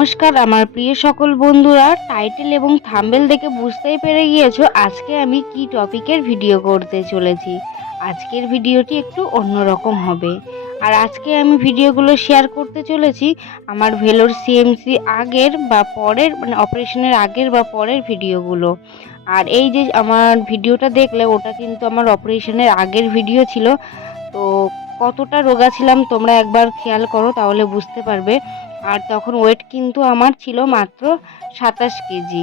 নমস্কার আমার প্রিয় সকল বন্ধুরা, টাইটেল এবং থাম্বনেল দেখে বুঝতেই পেরে গিয়েছো আজকে আমি কি টপিকের ভিডিও করতে চলেছি। আজকের ভিডিওটি একটু অন্যরকম হবে। আর আজকে আমি ভিডিওগুলো শেয়ার করতে চলেছি আমার ভেলোর সিএমসি আগের বা পরের, মানে অপারেশনের আগের বা পরের ভিডিওগুলো। আর এই যে আমার ভিডিওটা দেখলে ওটা কিন্তু আমার অপারেশনের আগের ভিডিও ছিল। তো কতটা রোগা ছিলাম তোমরা একবার খেয়াল করো, তাহলে বুঝতে পারবে। আর তখন ওয়েট কিন্তু আমার ছিল মাত্র 27 কেজি।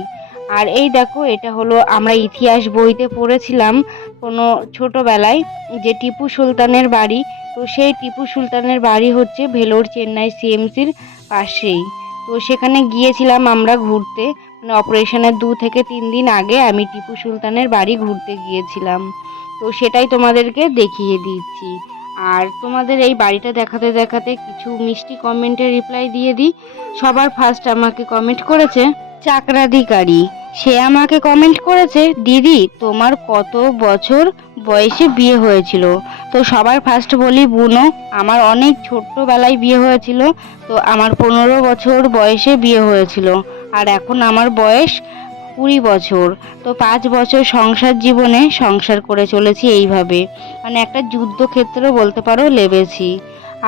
আর এই দেখো, এটা হলো আমরা ইতিহাস বইতে পড়েছিলাম কোনো ছোটোবেলায় যে টিপু সুলতানের বাড়ি। তো সেই টিপু সুলতানের বাড়ি হচ্ছে ভেলোর চেন্নাই সিএমসির পাশেই। তো সেখানে গিয়েছিলাম আমরা ঘুরতে, মানে অপারেশনের 2 থেকে 3 দিন আগে আমি টিপু সুলতানের বাড়ি ঘুরতে গিয়েছিলাম। তো সেটাই তোমাদেরকে দেখিয়ে দিচ্ছি। আর তোমাদের এই বাড়িটা দেখাতে দেখাতে কিছু মিষ্টি কমেন্টের রিপ্লাই দিয়ে দিই। সবার ফার্স্ট আমাকে কমেন্ট করেছে চাকরাধিকারী। সে আমাকে কমেন্ট করেছে, দিদি তোমার কত বছর বয়সে বিয়ে হয়েছিল? তো সবার ফার্স্ট বলি, বুনো, আমার অনেক ছোট্টবেলায় বিয়ে হয়েছিল। তো আমার 15 বছর বয়সে বিয়ে হয়েছিল। আর এখন আমার বয়স 20 বছর। তো 5 বছর সংসার জীবনে সংসার করে চলেছি এইভাবে, মানে একটা যুদ্ধক্ষেত্র বলতে পারো লেবেছি।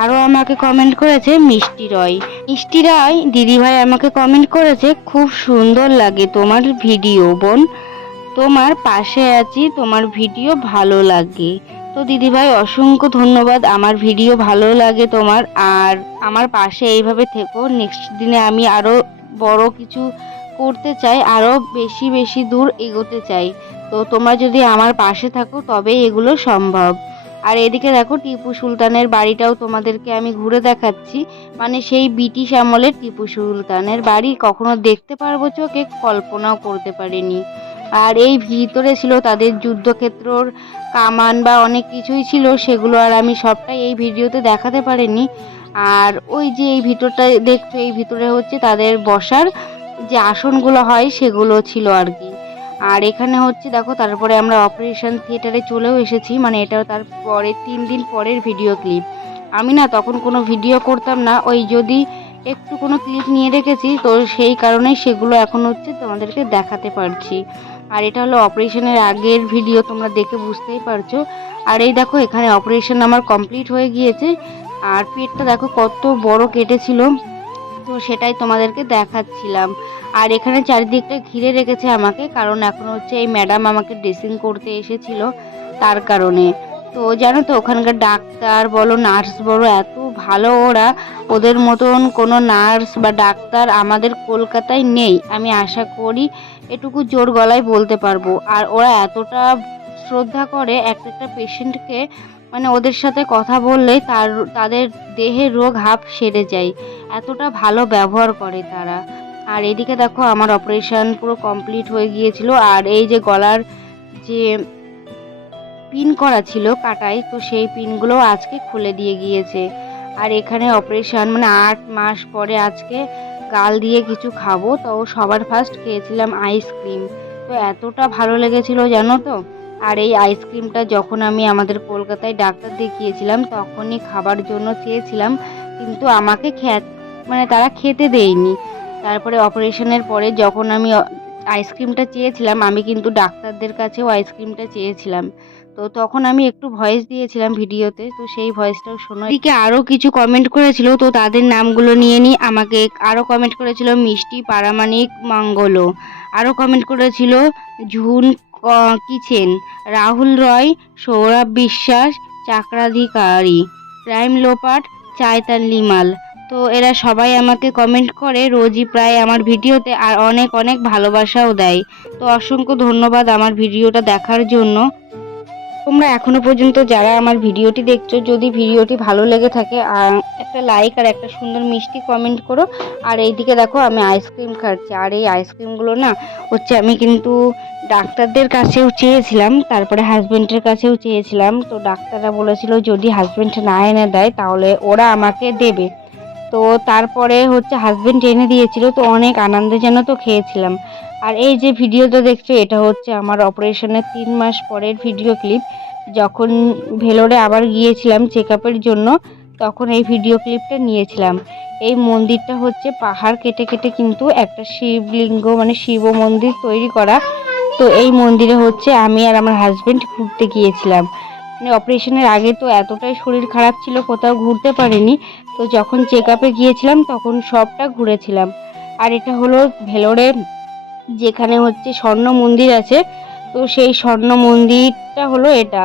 আরও আমাকে কমেন্ট করেছে মিষ্টি রয়। মিষ্টি রয় দিদিভাই আমাকে কমেন্ট করেছে, খুব সুন্দর লাগে তোমার ভিডিও বোন, তোমার পাশে আছি, তোমার ভিডিও ভালো লাগে। তো দিদিভাই অসংখ্য ধন্যবাদ, আমার ভিডিও ভালো লাগে তোমার, আর আমার পাশে এইভাবে থেকো। নেক্সট দিনে আমি আরও বড় কিছু করতে চাই, আরও বেশি বেশি দূর এগোতে চাই। তো তোমরা যদি আমার পাশে থাকো তবে এগুলো সম্ভব। আর এদিকে দেখো টিপু সুলতানের বাড়িটাও তোমাদেরকে আমি ঘুরে দেখাচ্ছি, মানে সেই ব্রিটিশ আমলের টিপু সুলতানের বাড়ি কখনো দেখতে পারবো চোখে, কল্পনাও করতে পারিনি। আর এই ভিতরে ছিল তাদের যুদ্ধক্ষেত্রর কামান বা অনেক কিছুই ছিল, সেগুলো আর আমি সবটাই এই ভিডিওতে দেখাতে পারিনি। আর ওই যে এই ভিতরটা দেখছো, এই ভিতরে হচ্ছে তাদের বসার যে আসনগুলো হয় সেগুলো ছিল আর কি। আর এখানে হচ্ছে দেখো, তারপরে আমরা অপারেশন থিয়েটারে চলেও এসেছি, মানে এটাও তার পরে 3 দিন পরের ভিডিও ক্লিপ। আমি না তখন কোনো ভিডিও করতাম না, ওই যদি একটু কোনো ক্লিপ নিয়ে রেখেছি, তো সেই কারণেই সেগুলো এখন হচ্ছে তোমাদেরকে দেখাতে পারছি। আর এটা হলো অপারেশনের আগের ভিডিও, তোমরা দেখে বুঝতেই পারছো। আর এই দেখো, এখানে অপারেশন আমার কমপ্লিট হয়ে গিয়েছে। আর পেটটা দেখো কত বড় কেটেছিল, তো সেটাই তোমাদেরকে দেখাচ্ছিলাম। আর এখানে চারিদিকটা ঘিরে রেখেছে আমাকে, কারণ এখন হচ্ছে এই ম্যাডাম আমাকে ড্রেসিং করতে এসেছিল, তার কারণে। তো জানো তো ওখানকার ডাক্তার বলো নার্স বলো এত ভালো ওরা, ওদের মতন কোনো নার্স বা ডাক্তার আমাদের কলকাতায় নেই, আমি আশা করি এটুকু জোর গলায় বলতে পারবো। আর ওরা এতটা শ্রদ্ধা করে একটা একটা পেশেন্টকে, মানে ওদের সাথে কথা বললে তাদের দেহের রোগ হাফ সেরে যায়, এতটা ভালো ব্যবহার করে তারা। আর এদিকে দেখো আমার অপারেশন পুরো কমপ্লিট হয়ে গিয়েছিল। আর এই যে গলার যে পিন করা ছিল কাটায়, তো সেই পিনগুলো আজকে খুলে দিয়ে গিয়েছে। আর এখানে অপারেশন মানে 8 মাস পরে আজকে গাল দিয়ে কিছু খাবো, তো সবার ফার্স্ট খেয়েছিলাম আইসক্রিম। তো এতটা ভালো লেগেছিল জানো তো। আর এই আইসক্রিমটা যখন আমি আমাদের কলকাতায় ডাক্তার দেখিয়েছিলাম তখনই খাবার জন্য চেয়েছিলাম, কিন্তু আমাকে মানে তারা খেতে দেয়নি। তারপরে অপারেশনের পরে যখন আমি আইসক্রিমটা চেয়েছিলাম, আমি কিন্তু ডাক্তারদের কাছেও আইসক্রিমটা চেয়েছিলাম। তো তখন আমি একটু ভয়েস দিয়েছিলাম ভিডিওতে, তো সেই ভয়েসটাও শোনো। এদিকে আরও কিছু কমেন্ট করেছিল, তো তাদের নামগুলো নিয়ে নিই। আমাকে আরও কমেন্ট করেছিল মিষ্টি পারামানিক মঙ্গলো, আরও কমেন্ট করেছিল ঝুন কিচেন, রাহুল রয়, সৌরভ বিশ্বাস, চাকরাধিকারী, প্রাইম লোপাট, চায়তান লিমাল। তো এরা সবাই আমাকে কমেন্ট করে রোজই প্রায় আমার ভিডিওতে, আর অনেক অনেক ভালোবাসাও দেয়। তো অসংখ্য ধন্যবাদ আমার ভিডিওটা দেখার জন্য। তোমরা এখনো পর্যন্ত যারা আমার ভিডিওটি দেখছো, যদি ভিডিওটি ভালো লেগে থাকে একটা লাইক আর একটা সুন্দর মিষ্টি কমেন্ট করো। আর এইদিকে দেখো আমি আইসক্রিম খাচ্ছি, আর এই আইসক্রিমগুলো না হচ্ছে আমি কিন্তু ডাক্তারদের কাছেও চেয়েছিলাম, তারপরে হাজবেন্ডের কাছেও চেয়েছিলাম। তো ডাক্তাররা বলেছিল যদি হাজবেন্ড না এনে দেয় তাহলে ওরা আমাকে দেবে। তো তারপরে হচ্ছে হাজবেন্ড এনে দিয়েছিল, তো অনেক আনন্দে যেন তো খেয়েছিলাম। আর এই যে ভিডিওটা দেখছো এটা হচ্ছে আমার অপারেশনের 3 মাস পরের ভিডিও ক্লিপ, যখন ভেলোরে আবার গিয়েছিলাম চেক আপের জন্য। তখন এই ভিডিও ক্লিপটা নিয়েছিলাম। এই মন্দিরটা হচ্ছে পাহাড় কেটে কেটে কিন্তু একটা শিবলিঙ্গ মানে শিব মন্দির তৈরি করা। তো এই মন্দিরে হচ্ছে আমি আর আমার হাজবেন্ড ঘুরতে গিয়েছিলাম। মানে অপারেশনের আগে তো এতটাই শরীর খারাপ ছিল, কোথাও ঘুরতে পারিনি। তো যখন চেক আপে গিয়েছিলাম তখন সবটা ঘুরেছিলাম। আর এটা হলো ভেলোরে, যেখানে হচ্ছে স্বর্ণ মন্দির আছে। তো সেই স্বর্ণ মন্দিরটা হলো এটা।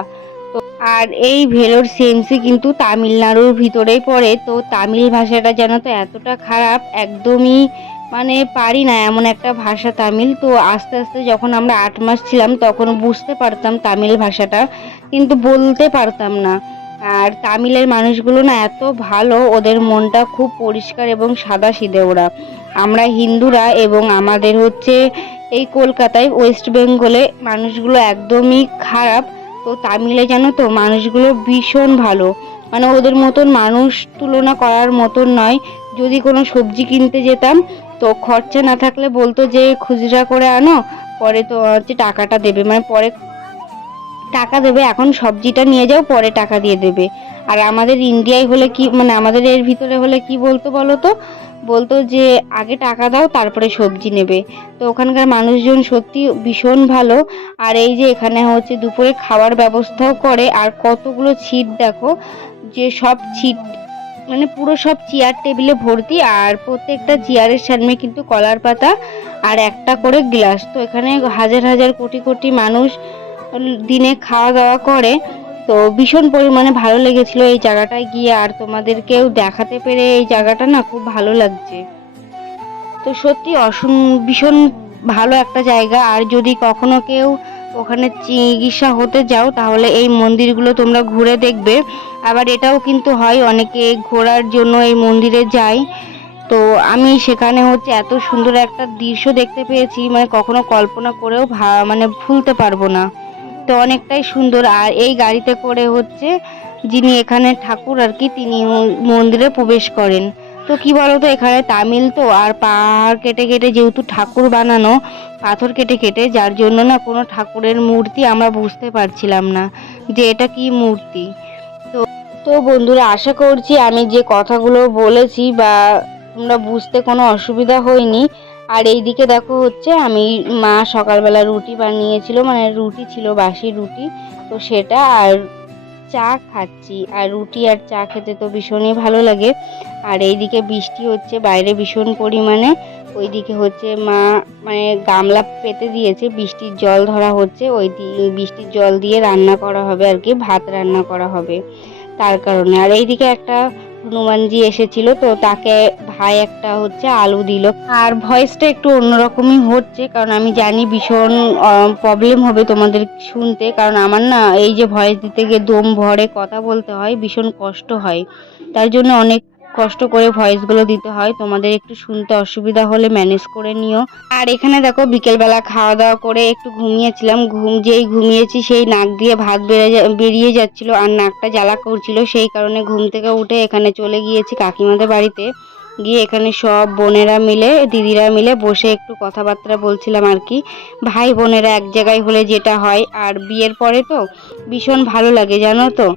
তো আর এই ভেলোর সিএমসি কিন্তু তামিলনাড়ুর ভিতরেই পড়ে। তো তামিল ভাষাটা জানো তো এতটা খারাপ, একদমই মানে পারি না এমন একটা ভাষা তামিল। তো আস্তে আস্তে যখন আমরা 8 মাস ছিলাম তখন বুঝতে পারতাম তামিল ভাষাটা, কিন্তু বলতে পারতাম না। আর তামিলের মানুষগুলো না এত ভালো, ওদের মনটা খুব পরিষ্কার এবং সাদাসিধে ওরা। আমরা হিন্দুরা এবং আমাদের হচ্ছে এই কলকাতায় ওয়েস্ট বেঙ্গলে মানুষগুলো একদমই খারাপ। তো তামিলে জানো তো মানুষগুলো ভীষণ ভালো, মানে ওদের মতন মানুষ তুলনা করার মতন নয়। যদি কোনো সবজি কিনতে যেতাম তো খরচা না থাকলে বলতো যে খুচরা করে আনো, পরে তো হচ্ছে টাকাটা দেবে, মানে পরে টাকা দেবে, এখন সবজিটা নিয়ে যাও পরে টাকা দিয়ে দেবে। আর আমাদের ইন্ডিয়ায় হলে কি, মানে আমাদের এর ভিতরে হলে কি বলতো বলো তো, বলতো যে আগে টাকা দাও তারপরে সবজি নেবে। তো ওখানকার মানুষজন সত্যি ভীষণ ভালো। আর এই যে এখানে হচ্ছে দুপুরে খাওয়ার ব্যবস্থাও করে। আর কতগুলো ছিট দেখো, যে সব ছিট মানে পুরো সব চেয়ার টেবিলে ভর্তি, আর প্রত্যেকটা চেয়ারের সামনে কিন্তু কলার পাতা আর একটা করে গ্লাস। তো এখানে হাজার হাজার কোটি কোটি মানুষ দিনে খাওয়া দাওয়া করে। তো ভীষণ পরিমাণে ভালো লেগেছিল এই জায়গাটায় গিয়ে, আর তোমাদেরকেও দেখাতে পেরে এই জায়গাটা না খুব ভালো লাগছে। তো সত্যি ভীষণ ভালো একটা জায়গা। আর যদি কখনো কেউ ওখানে চিকিৎসা হতে যাও তাহলে এই মন্দিরগুলো তোমরা ঘুরে দেখবে। আবার এটাও কিন্তু হয় অনেকে ঘোরার জন্য এই মন্দিরে যায়। তো আমি সেখানে হচ্ছে এত সুন্দর একটা দৃশ্য দেখতে পেয়েছি, মানে কখনো কল্পনা করেও মানে ভুলতে পারবো না। তো অনেকটাই সুন্দর। আর এই গাড়িতে করে হচ্ছে যিনি এখানে ঠাকুর আর কি, তিনি মন্দিরে প্রবেশ করেন। তো কি বলতো, এখানে তামিল তো, আর পাহাড় কেটে কেটে যেহেতু ঠাকুর বানানো, পাথর কেটে কেটে, যার জন্য না কোনো ঠাকুরের মূর্তি আমরা বুঝতে পারছিলাম না যে এটা কি মূর্তি। তো তো বন্ধুরা, আশা করছি আমি যে কথাগুলো বলেছি বা তোমরা বুঝতে কোনো অসুবিধা হয়নি। আর এইদিকে দেখো হচ্ছে আমি মা সকালবেলা রুটি বানিয়েছিল, মানে রুটি ছিল বাসি রুটি, তো সেটা আর চা খাচ্ছি। আর রুটি আর চা খেতে তো ভীষণই ভালো লাগে। আর এইদিকে বৃষ্টি হচ্ছে বাইরে ভীষণ পরিমাণে। ওইদিকে হচ্ছে মা মানে গামলা পেতে দিয়েছে, বৃষ্টির জল ধরা হচ্ছে, বৃষ্টির জল দিয়ে রান্না করা হবে আর কি, ভাত রান্না করা হবে তার কারণে। আর এইদিকে একটা হনুমানজি এসেছিল, তো তাকে ভাই একটা হচ্ছে আলু দিল। আর ভয়েসটা একটু অন্যরকমই হচ্ছে, কারণ আমি জানি ভীষণ প্রবলেম হবে তোমাদের শুনতে, কারণ আমার না এই যে ভয়েস দিতে গিয়ে দম ভরে কথা বলতে হয়, ভীষণ কষ্ট হয়। তার জন্য অনেক কষ্ট করে ভয়েসগুলো দিতে হয়, তোমাদের একটু শুনতে অসুবিধা হলে ম্যানেজ করে নিও। আর এখানে দেখো বিকেলবেলা খাওয়া দাওয়া করে একটু ঘুমিয়েছিলাম, যেই ঘুমিয়েছি সেই নাক দিয়ে ভাত বেরিয়ে যাচ্ছিল আর নাকটা জ্বালা করছিল, সেই কারণে ঘুম থেকে উঠে এখানে চলে গিয়েছি কাকিমাদের বাড়িতে। গিয়ে এখানে সব বোনেরা মিলে দিদিরা মিলে বসে একটু কথাবার্তা বলছিলাম আর কি। ভাই বোনেরা এক জায়গায় হলে যেটা হয়, আর বিয়ের পরে তো ভীষণ ভালো লাগে জানো তো,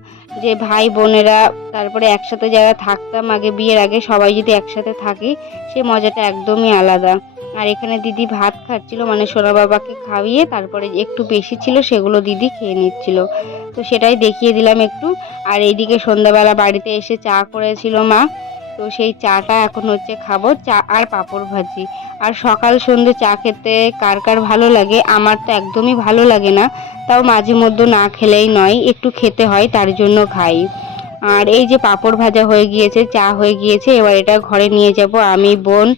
যে ভাই বোনেরা তারপরে একসাথে যারা থাকতাম আগে বিয়ের আগে, সবাই যদি একসাথে থাকি সে মজাটা একদমই আলাদা। আর এখানে দিদি ভাত খাচ্ছিল, মানে সোনা বাবাকে খাইয়ে তারপরে একটু বেশি ছিল সেগুলো দিদি খেয়ে নিচ্ছিল, তো সেটাই দেখিয়ে দিলাম একটু। আর এইদিকে সন্ধ্যাবেলা বাড়িতে এসে চা করেছিল মা, তো সেই চাটা এখন হচ্ছে খাবো, চা আর পাঁপড় ভাজি। আর সকাল সন্ধ্যে চা খেতে কার কার ভালো লাগে, আমার তো একদমই ভালো লাগে না, তাও মাঝে মধ্যে না খেলেই নয়, একটু খেতে হয় তার জন্য খাই। আর এই যে পাঁপড় ভাজা হয়ে গিয়েছে, চা হয়ে গিয়েছে, এবার এটা ঘরে নিয়ে যাব আমি, বোন,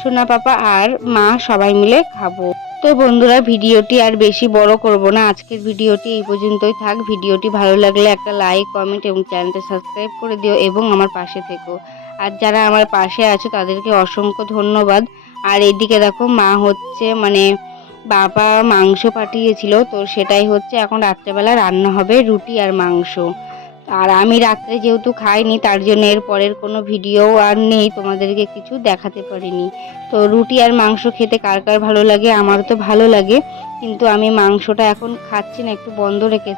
সোনা পাপা আর মা সবাই মিলে খাবো। তো বন্ধুরা, ভিডিওটি আর বেশি বড় করব না, আজকের ভিডিওটি এই পর্যন্তই থাক। ভিডিওটি ভালো লাগলে একটা লাইক, কমেন্ট এবং চ্যানেলটা সাবস্ক্রাইব করে দিও এবং আমার পাশে থেকো। আর যারা আমার পাশে আছো তাদেরকে অসংখ্য ধন্যবাদ। আর এইদিকে দেখো মা হচ্ছে মানে বাবা মাংস পাঠিয়েছিল, তো সেটাই হচ্ছে এখন রাত্রেবেলা রান্না হবে, রুটি আর মাংস। আর আমি রাত্রে যেহেতু খাইনি তার জন্য এর পরের কোনো ভিডিও আর নেই, তোমাদেরকে কিছু দেখাতে পারিনি। তো রুটি আর মাংস খেতে কার কার ভালো লাগে, আমার তো ভালো লাগে, কিন্তু আমি মাংসটা এখন খাচ্ছি না, একটু বন্ধ রেখেছি।